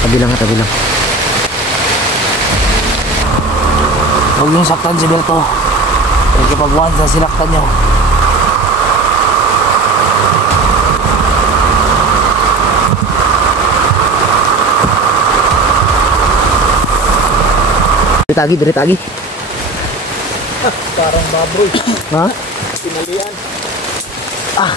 Tabi lang, tabi lang. Huwag niyong saktan si Berto. Kasi pag once na sinaktan niyo, Dari tagi. parang baboy. Ha? Pinalian. Ah.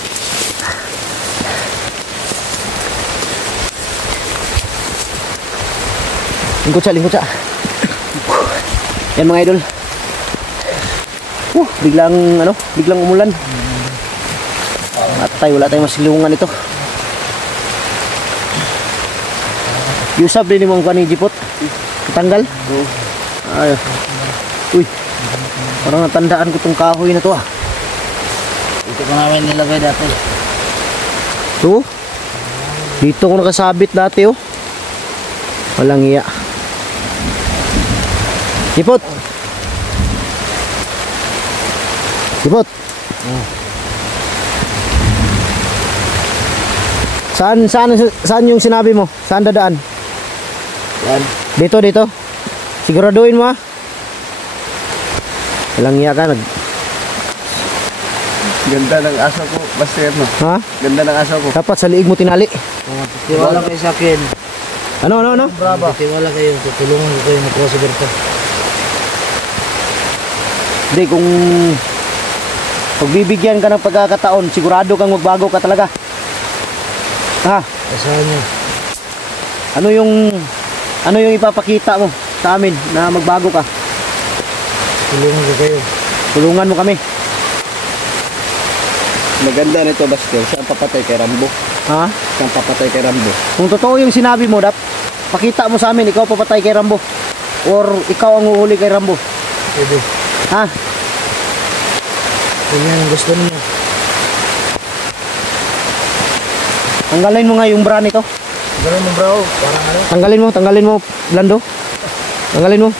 Lingkod siya. Yan mga idol. Biglang umulan. Atay, wala tayong masilungan ito. Yusab din mo ang jipot. Tanggal? Ay. Uy. Parang natandaan ko tong kahoy na to ah. Ito ko namin nilagay dati. Ito? Dito ko nakasabit dati oh. Walang iya. Jipot. Saan yung sinabi mo? Saan dadaan? Yan. Dito. Siguraduhin mo ah. Walang iya ka. Ganda ng aso ko, Master, no? Ha? Ganda ng aso ko. Dapat sa liig mo tinali. Tiwala kayo sa akin. Ano? Brava. Tiwala kayo. Tutulungan ko kayo makuha si Berto. Hindi, kung pagbibigyan ka ng pagkakataon, sigurado kang magbago ka talaga. Ha? Asahan niyo. Ano yung ipapakita mo sa amin na magbago ka? Tulungan ko kayo. Tulungan mo kami. Maganda nito, Master. Siya ang papatay kay Rambo. Ha? Siya ang papatay kay Rambo. Kung totoo yung sinabi mo, pakita mo sa amin, ikaw papatay kay Rambo. Or ikaw ang uhuli kay Rambo. Pwede. Ha? Kung yan ang gusto niyo. Tanggalin mo nga yung bra nito. Ganun mo bro. Parang ano? Tanggalin mo, Lando. Tanggalin mo.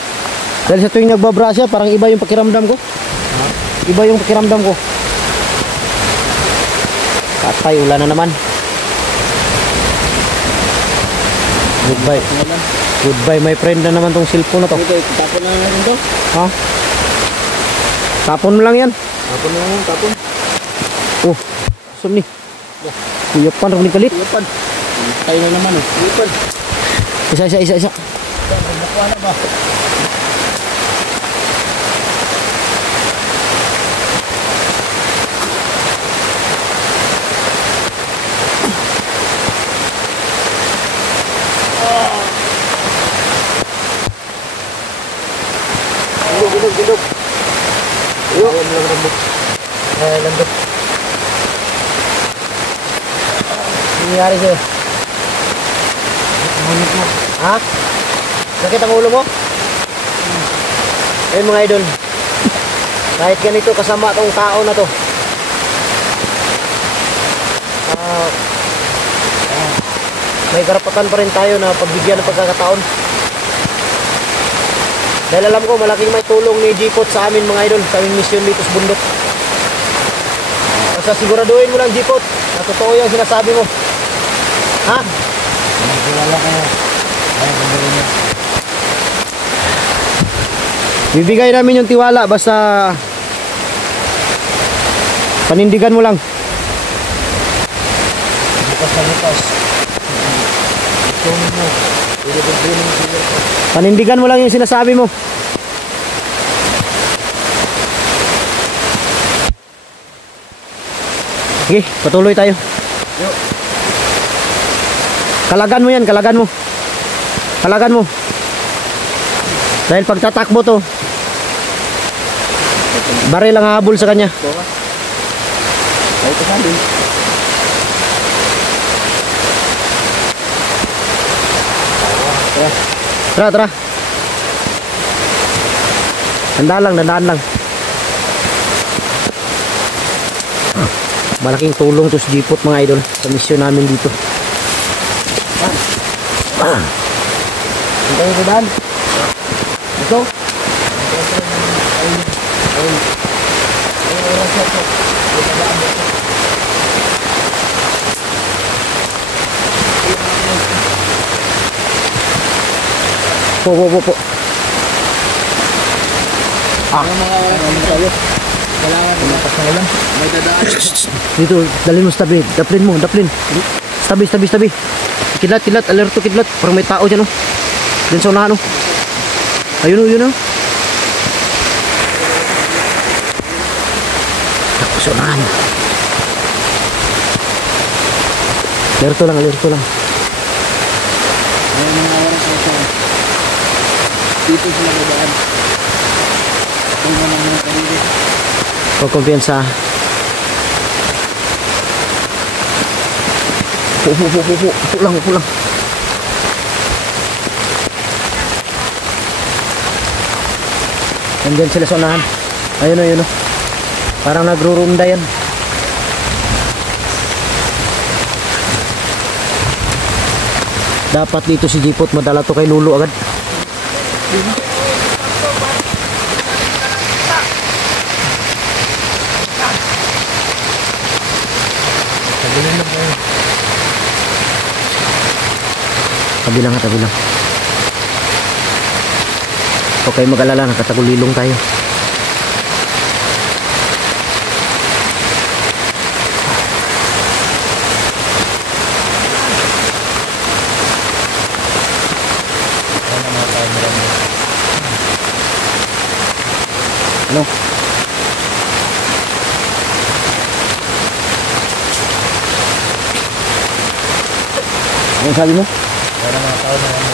Dahil sa tuwing nagbabra siya, parang iba yung pakiramdam ko. Iba yung pakiramdam ko. Patay, ulan na naman. Goodbye my friend na naman tong cellphone na to. Ito, tapon na natin to. Ha? Tapon mo lang yan. Tapon na lang, tapon. Oh, sum ni. Kuyapan rin kalit. Iyapan. Tayo na naman eh. Iyapan. Isa. Nakuha na ba? Gilog. Ayaw mo lang rambok. Landok. Ano nangyari sa'yo? Ngunit mo. Ha? Sakit ang ulo mo? Ayun mga idol. Kahit ganito kasama tong tao na to. May karapatan pa rin tayo na pagbigyan ng pagkakataon. Dahil alam ko malaking may tulong ni Jipot sa amin mga idol, sa aming misyon dito sa bundok. Basta siguraduhin mo lang Jipot na totoo yung sinasabi mo. Ha? Nagkilala kayo. Ayaw ko gawin niya. Bibigay namin yung tiwala basta panindigan mo lang. Bukas na bukas. Tunin mo. Pwede kong tunin si Berto. Panindigan mo lang yung sinasabi mo. Sige, patuloy tayo. Kalagan mo yan, kalagan mo. Kalagan mo. Dahil pag tatakbo to, baril ang habol sa kanya. Ay, ito sabi. Tara. Dandaan lang. Malaking tulong to sa Jipot mga idol sa misyon namin dito. Hintay ko daan. Ito. Po. May dadaan. Dito, dalhin mo sa tabi. Daplin. Tabi. Kidlat. Alerto kidlat. Parang may tao dyan, oh. Diyan sa unahan, oh. Ayun, oh. Ako sa unahan. Alerto lang. May mga oras na ito. Dito sila dadaan. Kung naman mga kanili. Kumpiyansa. Upo lang. Nandyan sila sa unahan. Ayun, oh. Parang nagro-roomda yan. Dapat dito si Jipot madala to kay Lulu agad. Tabi lang. Okay, mag-alala, nakatagulilong tayo. Ano? Anong sabi mo? Wala mga tao na ano.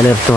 Alerto.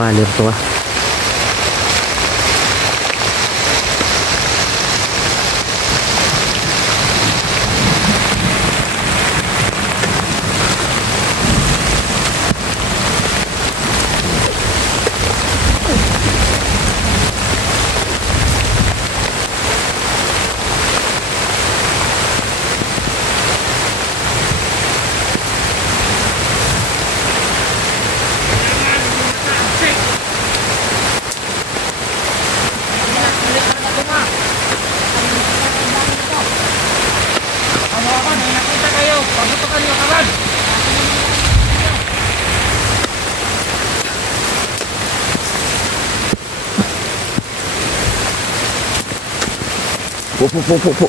Po.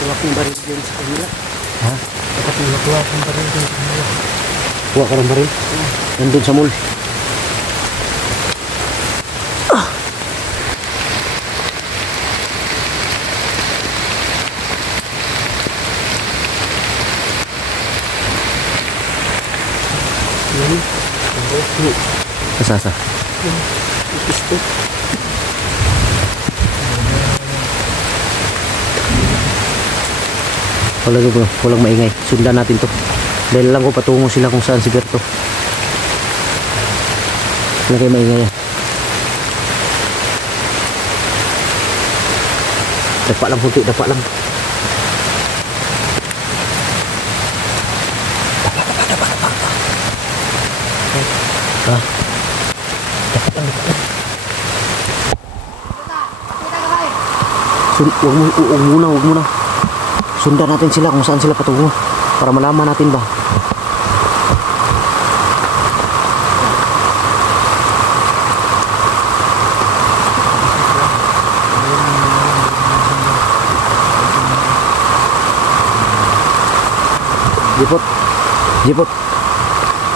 Tulak yung baril dyan sa kanila. Ha? Nakatulak yung baril dyan sa kanila. Kuha ka ng baril? Nandun sa mall. Kasasa. Gusto. Walang maingay. Sundan natin to. Dahil lang ko patungo sila kung saan si Berto. Wala kayo maingay yan. Dapa lang. Ha? Huwag muna. Sundan natin sila kung saan sila patungo para malaman natin ba.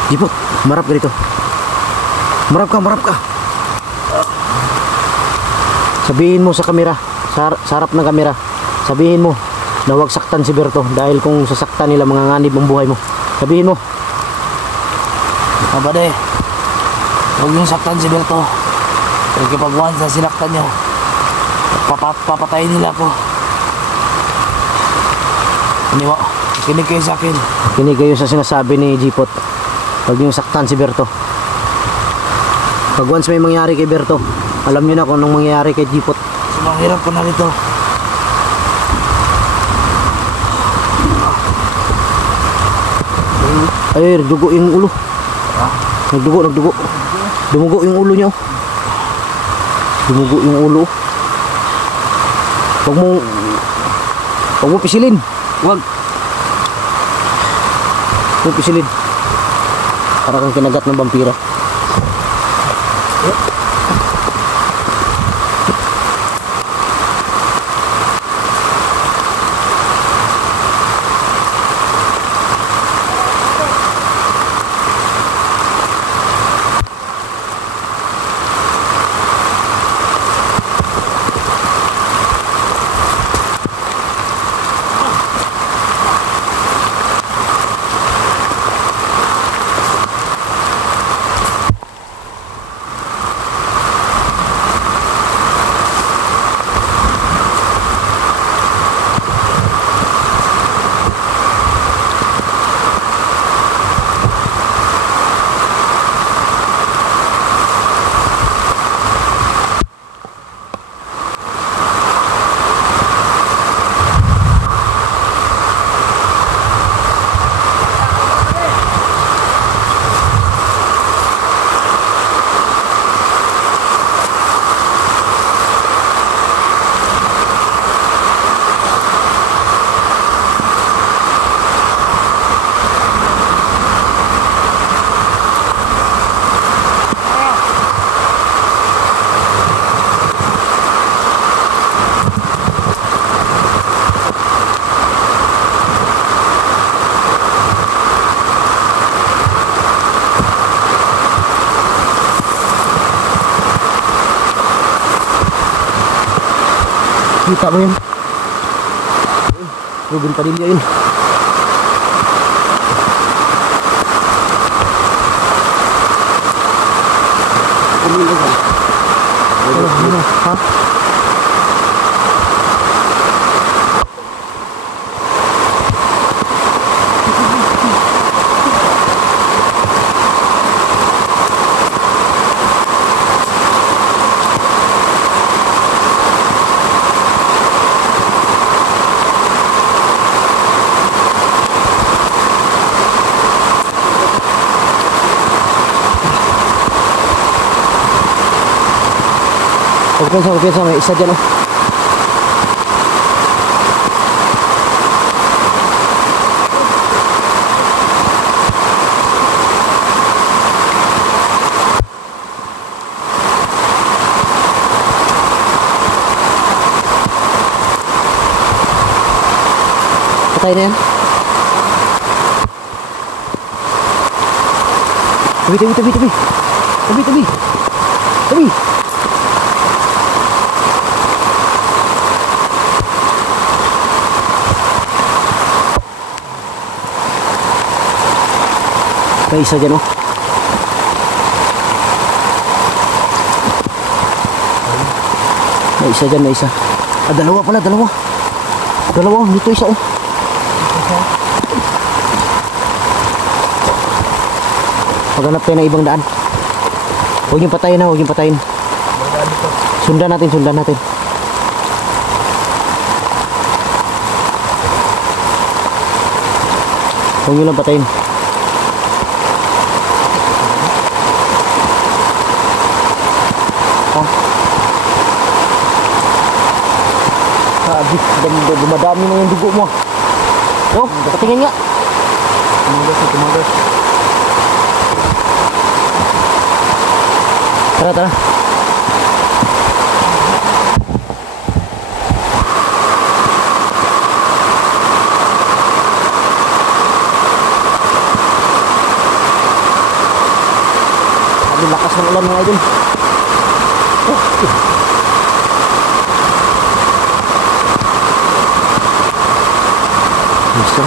Jipot, marap ka dito. Marap ka. Sabihin mo sa kamera, sa harap ng kamera, sabihin mo na huwag saktan si Berto dahil kung sasaktan nila manganganib ang buhay mo. Sabihin mo. Kabade, huwag niyong saktan si Berto. Kasi kapag once na sinaktan niyo, papatayin nila ako. Hindi mo. Kinig kayo sa akin. Kinig kayo sa sinasabi ni Jipot. Huwag niyong saktan si Berto. Pag once may mangyari kay Berto, alam niyo na kung anong mangyayari kay Jipot. Sumahirap ko na rito. Ay, nagdugo yung ulo. Nagdugo. Dumugo yung ulo niya. Dumugo yung ulo. Huwag mo pisilin. Huwag mo pisilin. Para kang kinagat ng vampira. Kita mo yun? Ruben Padilla yun. Ano? Ha? Kumpiyansa, may isa dyan oh. Patay na yan. Tabi. May isa dyan oh. May isa dyan, may isa. Ah, dalawa pala. Dalawa, dito isa oh. Maghanap tayo ng ibang daan. Huwag niyong patayin ha, huwag niyong patayin. Sundan natin. Huwag niyo lang patayin. Dumadami na yung dugo mo. Oh, patingin nga. Tumagas. Tara. Ang lakas ng ulan mga idol. Gusto.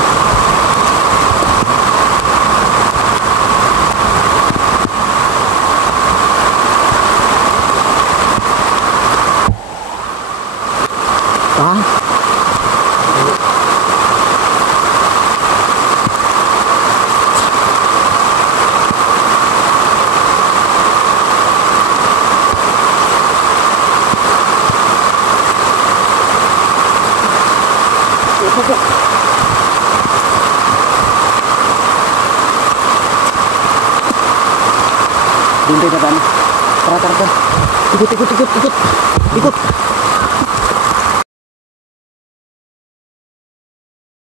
Pupuk. Doon tayo dadaan. Tara. Ikut.